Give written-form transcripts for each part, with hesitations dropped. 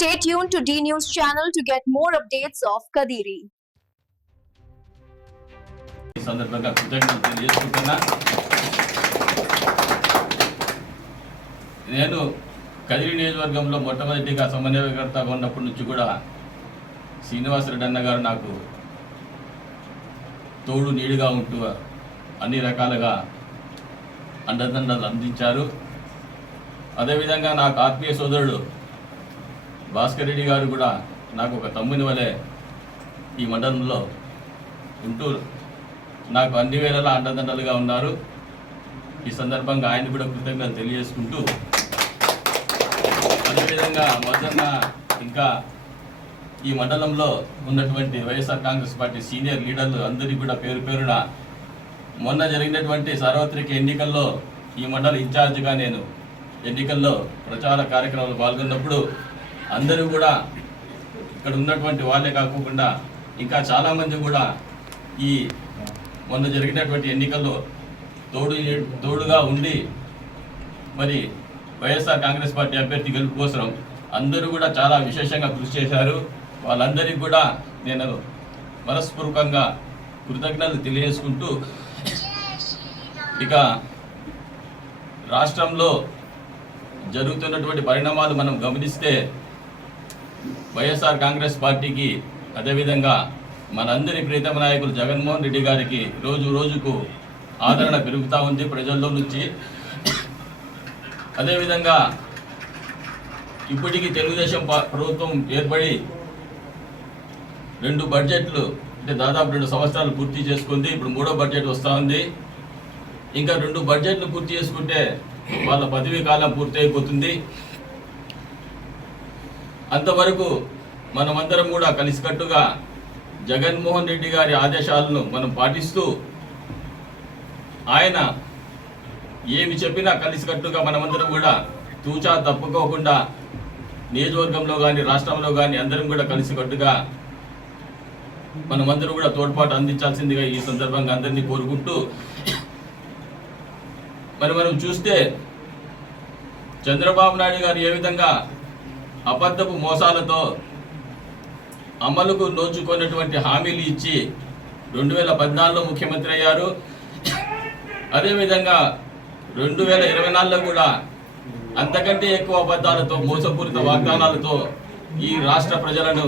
Stay tuned to D News channel to get more updates of Kadiri. ఈ సందర్భంగా కృతజ్ఞతలు తెలియజేసుకుంటున్నా. నేను కదిరి నియోజకవర్గంలో మొట్టమొదటిగా సమన్వయకర్తగా ఉన్నప్పటి నుంచి కూడా శ్రీనివాసరెడ్డి అన్న గారు నాకు తోడు నీడుగా ఉంటూ అన్ని రకాలుగా అండదండలు అందించారు. అదేవిధంగా నాకు ఆత్మీయ సోదరుడు భాస్కర్ రెడ్డి గారు కూడా నాకు ఒక తమ్ముని వలె ఈ మండలంలో ఉంటూ నాకు అన్ని వేళలా అండదండలుగా ఉన్నారు. ఈ సందర్భంగా ఆయన కూడా కృతజ్ఞతలు తెలియజేసుకుంటూ, అదేవిధంగా మొదన్న ఇంకా ఈ మండలంలో ఉన్నటువంటి వైఎస్ఆర్ కాంగ్రెస్ పార్టీ సీనియర్ లీడర్లు అందరికీ కూడా పేరు పేరున మొన్న జరిగినటువంటి సార్వత్రిక ఎన్నికల్లో ఈ మండల ఇన్ఛార్జిగా నేను ఎన్నికల్లో ప్రచార కార్యక్రమాలు పాల్గొన్నప్పుడు అందరూ కూడా ఇక్కడ ఉన్నటువంటి వాళ్ళే కాకుండా ఇంకా చాలామంది కూడా ఈ మొన్న జరిగినటువంటి ఎన్నికల్లో తోడుగా ఉండి మరి వైఎస్ఆర్ కాంగ్రెస్ పార్టీ అభ్యర్థి గెలుపు కోసం అందరూ కూడా చాలా విశేషంగా కృషి చేశారు. వాళ్ళందరికీ కూడా నేను మనస్పూర్వకంగా కృతజ్ఞతలు తెలియజేసుకుంటూ, ఇక రాష్ట్రంలో జరుగుతున్నటువంటి పరిణామాలు మనం గమనిస్తే వైఎస్ఆర్ కాంగ్రెస్ పార్టీకి, అదేవిధంగా మనందరి ప్రీతమ నాయకులు జగన్మోహన్ రెడ్డి గారికి రోజు రోజుకు ఆదరణ పెరుగుతూ ఉంది ప్రజల్లో నుంచి. అదేవిధంగా ఇప్పటికీ తెలుగుదేశం ప్రభుత్వం ఏర్పడి 2 బడ్జెట్లు అంటే దాదాపు 2 సంవత్సరాలు పూర్తి చేసుకుంది. ఇప్పుడు 3వ బడ్జెట్ వస్తూ ఉంది. ఇంకా 2 బడ్జెట్లు పూర్తి చేసుకుంటే వాళ్ళ పదవీ కాలం పూర్తి అయిపోతుంది. అంతవరకు మనమందరం కూడా కలిసికట్టుగా జగన్మోహన్ రెడ్డి గారి ఆదేశాలను మనం పాటిస్తూ, ఆయన ఏమి చెప్పినా కలిసికట్టుగా మనమందరం కూడా తూచా తప్పుకోకుండా నియోజకవర్గంలో కానీ రాష్ట్రంలో కానీ అందరం కూడా కలిసికట్టుగా మనమందరం కూడా తోడ్పాటు అందించాల్సిందిగా ఈ సందర్భంగా అందరినీ కోరుకుంటూ, మనం చూస్తే చంద్రబాబు నాయుడు గారు ఏ విధంగా అబద్ధపు మోసాలతో అమలుకు నోచుకున్నటువంటి హామీలు ఇచ్చి 2014లో ముఖ్యమంత్రి అయ్యారు. అదేవిధంగా 2024లో కూడా అంతకంటే ఎక్కువ అబద్ధాలతో, మోసపూరిత వాగ్దానాలతో ఈ రాష్ట్ర ప్రజలను,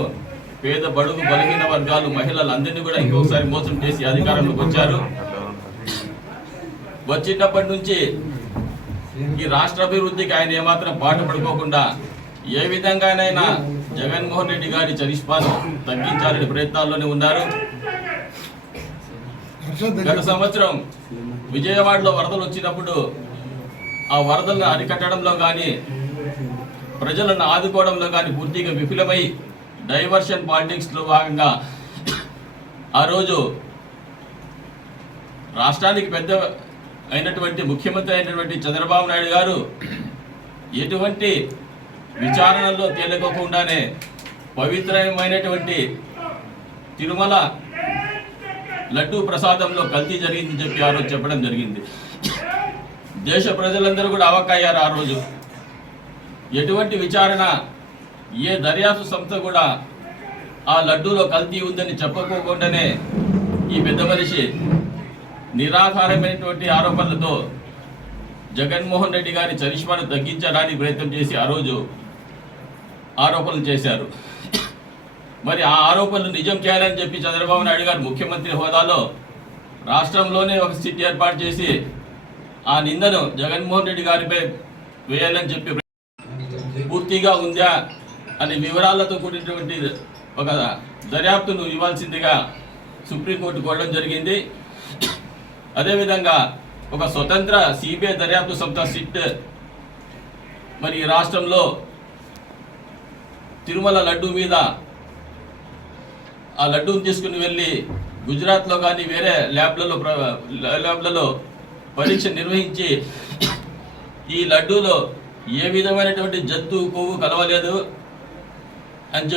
పేద బడుగు బలహీన వర్గాలు, మహిళలందరినీ కూడా ఇంకొకసారి మోసం చేసి అధికారంలోకి వచ్చారు. వచ్చినప్పటి నుంచి ఈ రాష్ట్ర అభివృద్ధికి ఆయన ఏమాత్రం పాటుపడుకోకుండా ఏ విధంగానైనా జగన్మోహన్ రెడ్డి గారి చరిష్మాను తగ్గించాలని ప్రయత్నాల్లోనే ఉన్నారు. గత సంవత్సరం విజయవాడలో వరదలు వచ్చినప్పుడు ఆ వరదలను అరికట్టడంలో కానీ, ప్రజలను ఆదుకోవడంలో కానీ పూర్తిగా విఫలమై డైవర్షన్ పాలిటిక్స్లో భాగంగా ఆ రోజు రాష్ట్రానికి పెద్ద అయినటువంటి ముఖ్యమంత్రి అయినటువంటి చంద్రబాబు నాయుడు గారు ఎటువంటి విచారణలో తేలికోకుండానే పవిత్రమైనటువంటి తిరుమల లడ్డూ ప్రసాదంలో కల్తీ జరిగిందని చెప్పి ఆ రోజు చెప్పడం జరిగింది. దేశ ప్రజలందరూ కూడా అవక్కయ్యారు. ఆ రోజు ఎటువంటి విచారణ, ఏ దర్యాప్తు సంస్థ కూడా ఆ లడ్డూలో కల్తీ ఉందని చెప్పుకోకుండానే ఈ పెద్ద మనిషి నిరాధారమైనటువంటి ఆరోపణలతో జగన్మోహన్ రెడ్డి గారి చరిష్మాను తగ్గించడానికి ప్రయత్నం చేసి ఆ రోజు ఆరోపణలు చేశారు. మరి ఆ ఆరోపణలు నిజం చేయాలని చెప్పి చంద్రబాబు నాయుడు గారు ముఖ్యమంత్రి హోదాలో రాష్ట్రంలోనే ఒక సిట్ ఏర్పాటు చేసి ఆ నిందను జగన్మోహన్ రెడ్డి గారిపై వేయాలని చెప్పి పూర్తిగా ఉందా అనే వివరాలతో కూడినటువంటి ఒక దర్యాప్తును ఇవ్వాల్సిందిగా సుప్రీంకోర్టు కోరడం జరిగింది. అదేవిధంగా ఒక స్వతంత్ర సిబిఐ దర్యాప్తు సంస్థ సిట్ మరి రాష్ట్రంలో తిరుమల లడ్డూ మీద ఆ లడ్డూని తీసుకుని వెళ్ళి గుజరాత్లో కానీ వేరే ల్యాబ్లలో పరీక్ష నిర్వహించి ఈ లడ్డూలో ఏ విధమైనటువంటి జంతువు కొవ్వు కలవలేదు అని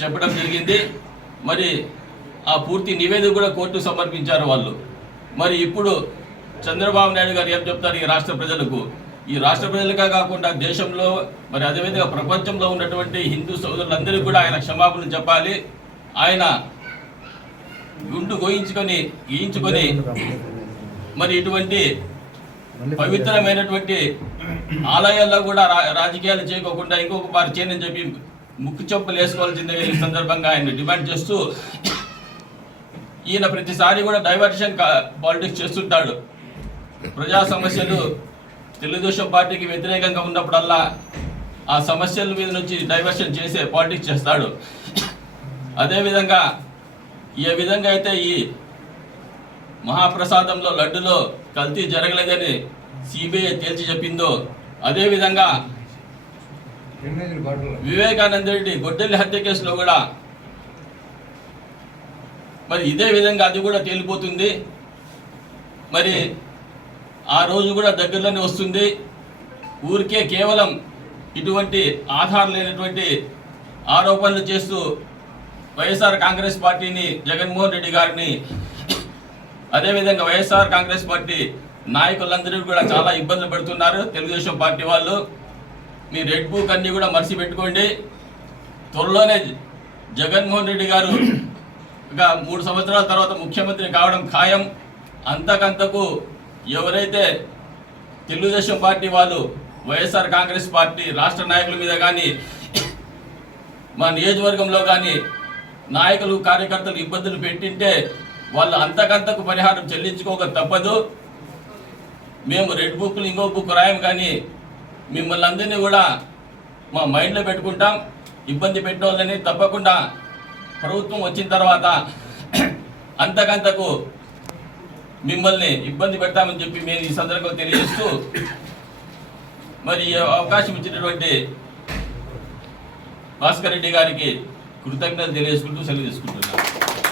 చెప్పడం జరిగింది. మరి ఆ పూర్తి నివేదిక కూడా కోర్టుకు సమర్పించారు వాళ్ళు. మరి ఇప్పుడు చంద్రబాబు నాయుడు గారు ఏం చెప్తారు ఈ రాష్ట్ర ప్రజలకు? ఈ రాష్ట్ర ప్రజలుగా కాకుండా దేశంలో మరి అదేవిధంగా ప్రపంచంలో ఉన్నటువంటి హిందూ సోదరులందరికీ కూడా ఆయన క్షమాపణలు చెప్పాలి. ఆయన గుండు గీయించుకొని మరి ఇటువంటి పవిత్రమైనటువంటి ఆలయాల్లో కూడా రాజకీయాలు చేయకోకుండా ఇంకొక వారు చేయని చెప్పి ముక్కు చెప్పులు వేసుకోవాల్సిందిగా ఈ సందర్భంగా ఆయన డిమాండ్ చేస్తూ, ఈయన ప్రతిసారి కూడా డైవర్షన్ పాలిటిక్స్ చేస్తుంటాడు. ప్రజా సమస్యలు తెలుగుదేశం పార్టీకి వ్యతిరేకంగా ఉన్నప్పుడల్లా ఆ సమస్యల మీద నుంచి డైవర్షన్ చేసే పాలిటిక్స్ చేస్తాడు. అదేవిధంగా ఏ విధంగా అయితే ఈ మహాప్రసాదంలో లడ్డులో కల్తీ జరగలేదని సిబిఐ తేల్చి చెప్పిందో, అదేవిధంగా వివేకానంద రెడ్డి గొడ్డలి హత్య కేసులో కూడా మరి ఇదే విధంగా అది కూడా తేలిపోతుంది. మరి ఆ రోజు కూడా దగ్గరలోనే వస్తుంది. ఊరికే కేవలం ఇటువంటి ఆధారం లేనటువంటి ఆరోపణలు చేస్తూ వైఎస్ఆర్ కాంగ్రెస్ పార్టీని, జగన్మోహన్ రెడ్డి గారిని, అదేవిధంగా వైఎస్ఆర్ కాంగ్రెస్ పార్టీ నాయకులందరూ కూడా చాలా ఇబ్బందులు పెడుతున్నారు. తెలుగుదేశం పార్టీ వాళ్ళు మీ రెడ్ బుక్ అన్ని కూడా మర్చి పెట్టుకోండి. త్వరలోనే జగన్మోహన్ రెడ్డి గారు 3 సంవత్సరాల తర్వాత ముఖ్యమంత్రి కావడం ఖాయం. అంతకంతకు ఎవరైతే తెలుగుదేశం పార్టీ వాళ్ళు వైఎస్ఆర్ కాంగ్రెస్ పార్టీ రాష్ట్ర నాయకుల మీద కానీ మా నియోజకవర్గంలో కానీ నాయకులు కార్యకర్తలు ఇబ్బందులు పెట్టింటే వాళ్ళు అంతకంతకు పరిహారం చెల్లించుకోక తప్పదు. మేము రెడ్ బుక్లు ఇంకో బుక్ రాయం, కానీ మిమ్మల్ని అందరినీ కూడా మా మైండ్లో పెట్టుకుంటాం. ఇబ్బంది పెట్టే వాళ్ళని తప్పకుండా ప్రభుత్వం వచ్చిన తర్వాత అంతకంతకు మిమ్మల్ని ఇబ్బంది పెడతామని చెప్పి మేము ఈ సందర్భంగా తెలియజేస్తూ, మరి ఈ అవకాశం ఇచ్చినటువంటి భాస్కర్ రెడ్డి గారికి కృతజ్ఞతలు తెలియజేసుకుంటూ సెలవు తీసుకుంటున్నాను.